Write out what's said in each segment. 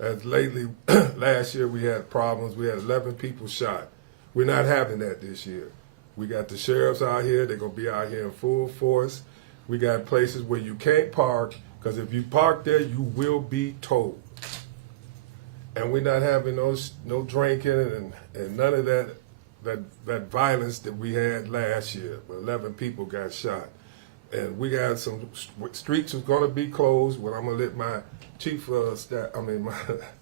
as lately, last year we had problems. We had 11 people shot. We're not having that this year. We got the sheriffs out here. They're going to be out here in full force. We got places where you can't park, because if you park there, you will be towed. And we're not having no drinking and none of that violence that we had last year. 11 people got shot. And we got some streets are going to be closed. Well, I'm going to let my chief my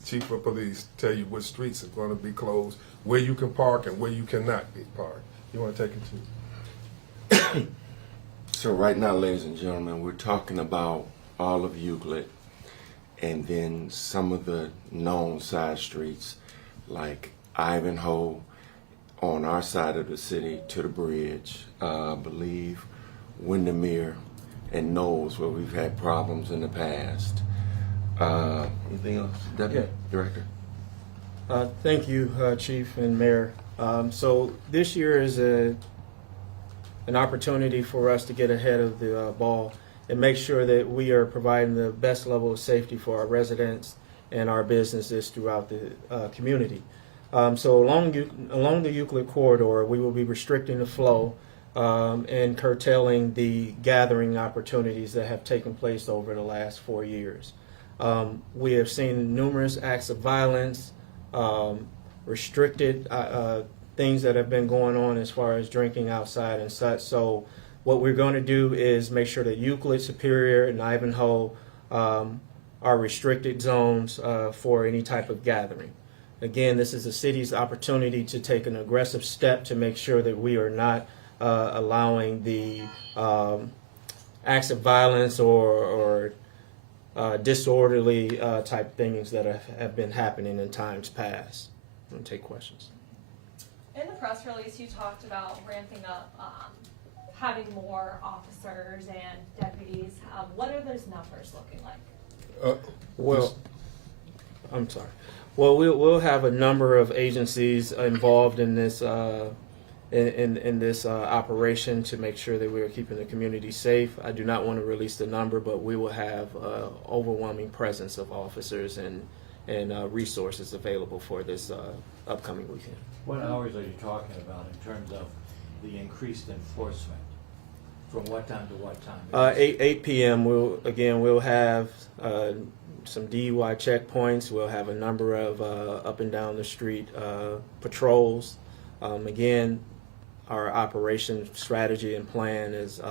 chief of police tell you what streets are going to be closed, where you can park and where you cannot be parked. You want to take it, Chief? So right now, ladies and gentlemen, we're talking about all of Euclid and then some of the known side streets like Ivanhoe on our side of the city to the bridge, I believe Windermere and Knowles, where we've had problems in the past. Anything else, Deputy Director? Thank you, Chief and Mayor. So this year is an opportunity for us to get ahead of the ball and make sure that we are providing the best level of safety for our residents and our businesses throughout the community. So along the Euclid corridor, we will be restricting the flow and curtailing the gathering opportunities that have taken place over the last 4 years. We have seen numerous acts of violence, restricted things that have been going on as far as drinking outside and such. So what we're going to do is make sure that Euclid, Superior, and Ivanhoe are restricted zones for any type of gathering. Again, this is the city's opportunity to take an aggressive step to make sure that we are not allowing the acts of violence or disorderly type things that have been happening in times past. I'm going to take questions. In the press release, you talked about ramping up, having more officers and deputies. What are those numbers looking like? Well, I'm sorry. Well, we'll have a number of agencies involved in this in this operation to make sure that we are keeping the community safe. I do not want to release the number, but we will have overwhelming presence of officers and resources available for this upcoming weekend. What hours are you talking about in terms of the increased enforcement? From what time to what time? 8 p.m. We'll have some DUI checkpoints. We'll have a number of up and down the street patrols. Again, our operation strategy and plan is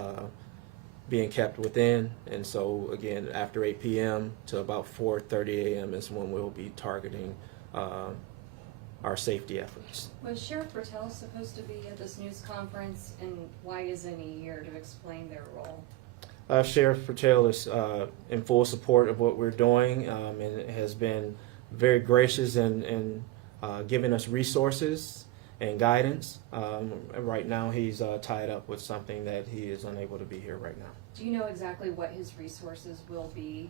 being kept within, and so again, after 8 p.m. to about 4:30 a.m. is when we'll be targeting our safety efforts. Was Sheriff Bertel supposed to be at this news conference, and why isn't he here to explain their role? Sheriff Patel is in full support of what we're doing and has been very gracious in giving us resources and guidance. Right now he's tied up with something that he is unable to be here right now. Do you know exactly what his resources will be?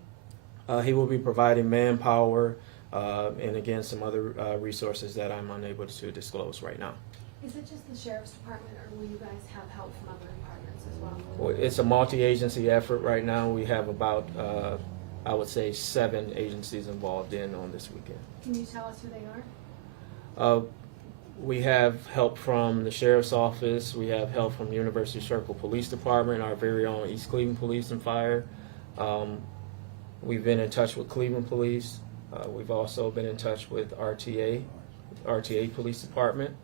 He will be providing manpower and again some other resources that I'm unable to disclose right now. Is it just the Sheriff's Department, or will you guys have help from other departments as well? Well, it's a multi-agency effort right now. We have about, I would say, 7 agencies involved on this weekend. Can you tell us who they are? We have help from the Sheriff's Office. We have help from University Circle Police Department, our very own East Cleveland Police and Fire. We've been in touch with Cleveland Police. We've also been in touch with RTA Police Department,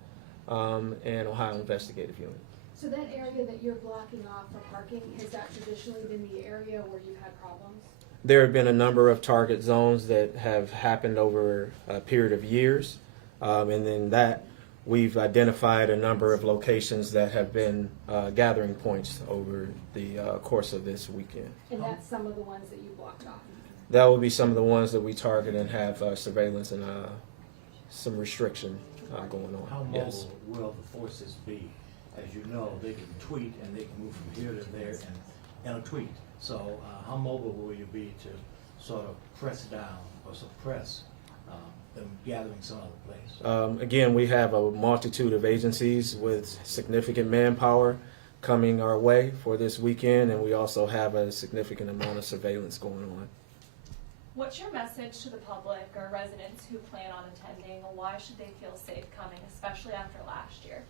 and Ohio Investigative Unit. So that area that you're blocking off for parking, has that traditionally been the area where you've had problems? There have been a number of target zones that have happened over a period of years, and then that we've identified a number of locations that have been gathering points over the course of this weekend. And that's some of the ones that you blocked off? That will be some of the ones that we target and have surveillance and some restriction going on. How mobile Yes. will the forces be? As you know, they can tweet and they can move from here to there in a tweet. So how mobile will you be to sort of press down or suppress them gathering some other place? Again, we have a multitude of agencies with significant manpower coming our way for this weekend, and we also have a significant amount of surveillance going on. What's your message to the public or residents who plan on attending? Why should they feel safe coming, especially after last year?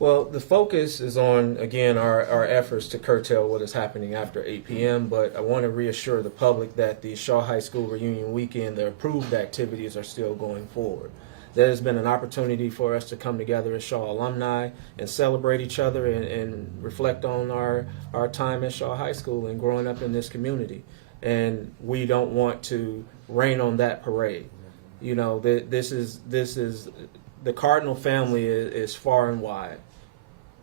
Well, the focus is on, again, our efforts to curtail what is happening after 8 p.m., but I want to reassure the public that the Shaw High School reunion weekend, the approved activities are still going forward. There has been an opportunity for us to come together as Shaw alumni and celebrate each other and reflect on our time at Shaw High School and growing up in this community. And we don't want to rain on that parade. You know, this is the Cardinal family is far and wide.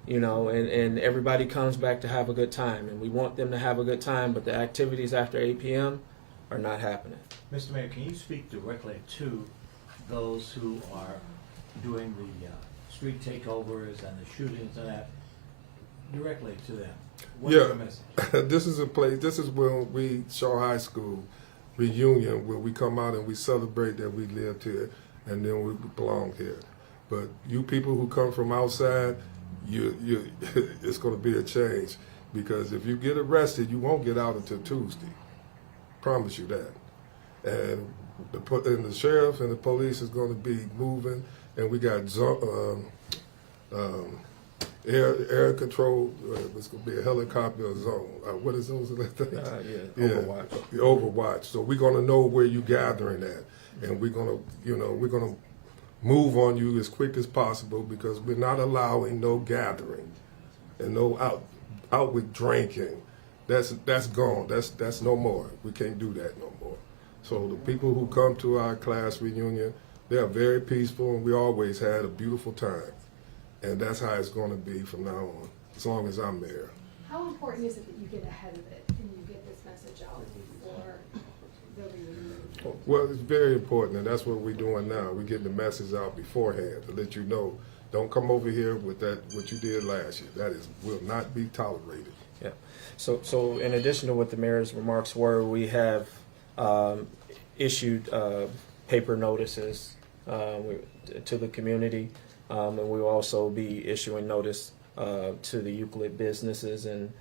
You know, and everybody comes back to have a good time, and we want them to have a good time, but the activities after 8 p.m. are not happening. Mr. Mayor, can you speak directly to those who are doing the street takeovers and the shootings and that, directly to them? What's Yeah. your message? This is a place. This is when we Shaw High School reunion, where we come out and we celebrate that we lived here and then we belong here. But you people who come from outside, it's going to be a change, because if you get arrested, you won't get out until Tuesday. Promise you that. And the sheriff and the police is going to be moving, and we got air control. It's going to be a helicopter zone. What is those things? Overwatch. The Overwatch. So we're going to know where you're gathering at, and we're going to move on you as quick as possible, because we're not allowing no gathering and no out with drinking. That's gone. That's no more. We can't do that no more. So the people who come to our class reunion, they are very peaceful, and we always had a beautiful time. And that's how it's going to be from now on, as long as I'm there. How important is it that you get ahead of it and you get this message out before the reunion? Well, it's very important, and that's what we're doing now. We're getting the message out beforehand to let you know, don't come over here with that what you did last year. That will not be tolerated. Yeah. So in addition to what the mayor's remarks were, we have issued paper notices to the community, and we'll also be issuing notice to the Euclid businesses and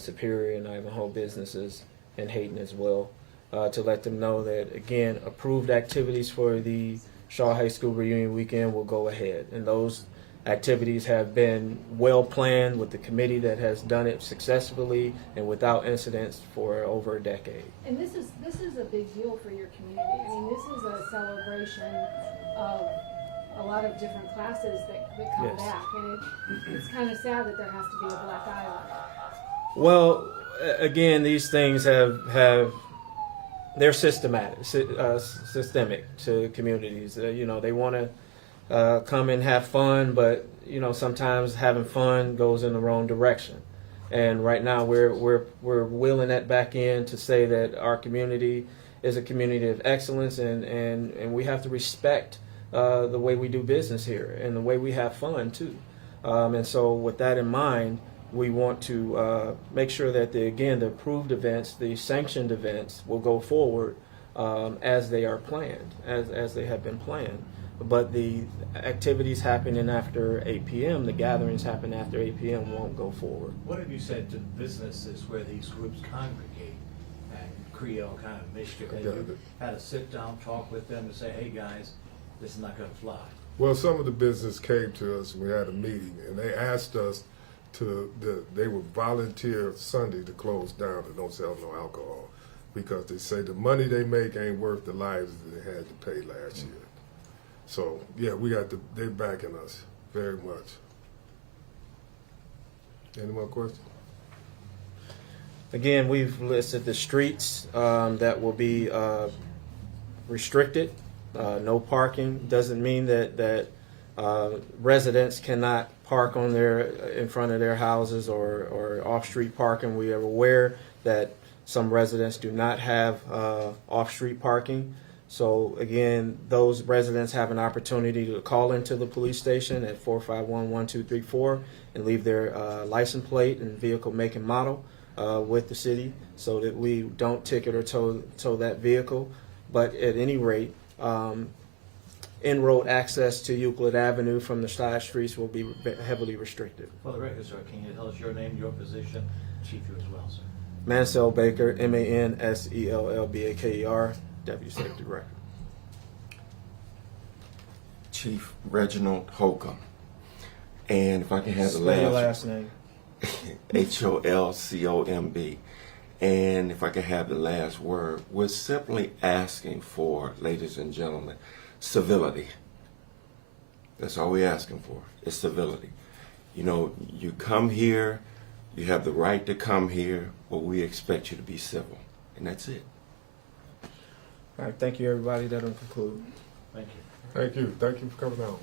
Superior and Ivanhoe businesses and Hayden as well, to let them know that, again, approved activities for the Shaw High School reunion weekend will go ahead, and those activities have been well planned with the committee that has done it successfully and without incidents for over a decade. And this is a big deal for your community. I mean, this is a celebration of a lot of different classes that come Yes. back, and it's kind of sad that there has to be a black eye on it. Well, again, these things they're systemic to communities. They want to come and have fun, but sometimes having fun goes in the wrong direction. And right now, we're wheeling that back in to say that our community is a community of excellence, and we have to respect the way we do business here and the way we have fun too. And so, with that in mind, we want to make sure that the approved events, the sanctioned events, will go forward as they are planned, as they have been planned. But the activities happening after 8 p.m., the gatherings happen after 8 p.m. won't go forward. What have you said to businesses where these groups congregate and create all kind of mischief? Have you had a sit-down talk with them and say, hey, guys, this is not going to fly? Well, some of the business came to us. We had a meeting, and they asked us they would volunteer Sunday to close down and don't sell no alcohol, because they say the money they make ain't worth the lives that they had to pay last year. So yeah, they're backing us very much. Any more questions? Again, we've listed the streets that will be restricted. No parking doesn't mean that residents cannot park in front of their houses or off-street parking. We are aware that some residents do not have off-street parking. So again, those residents have an opportunity to call into the police station at 451-1234 and leave their license plate and vehicle make and model with the city, so that we don't ticket or tow that vehicle. But at any rate, in-road access to Euclid Avenue from the side streets will be heavily restricted. For the record, sir, can you tell us your name, your position, chief, you as well, sir? Mansell Baker, Mansellbaker, Deputy Safety Director. Chief Reginald Holcomb. And if I can have the Spell your last last name. Holcomb. And if I can have the last word, we're simply asking for, ladies and gentlemen, civility. That's all we're asking for, is civility. You know, you come here, you have the right to come here, but we expect you to be civil. And that's it. All right, thank you, everybody. That'll conclude. Thank you. Thank you. Thank you for coming out.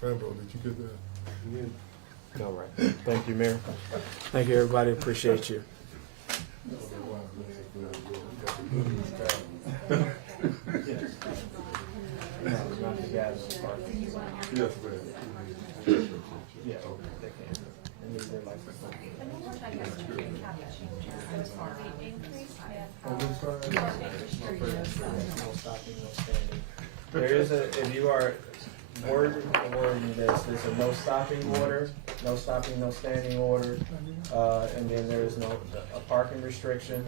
Rambo, did you get that? All right. Thank you, Mayor. Thank you, everybody. Appreciate you. Yes, ma'am. Yeah, they can. They need their license. On this side? No stopping, no standing. There is a, if you are wording this, there's a no stopping order, no stopping, no standing order, and then there is no, a parking restriction,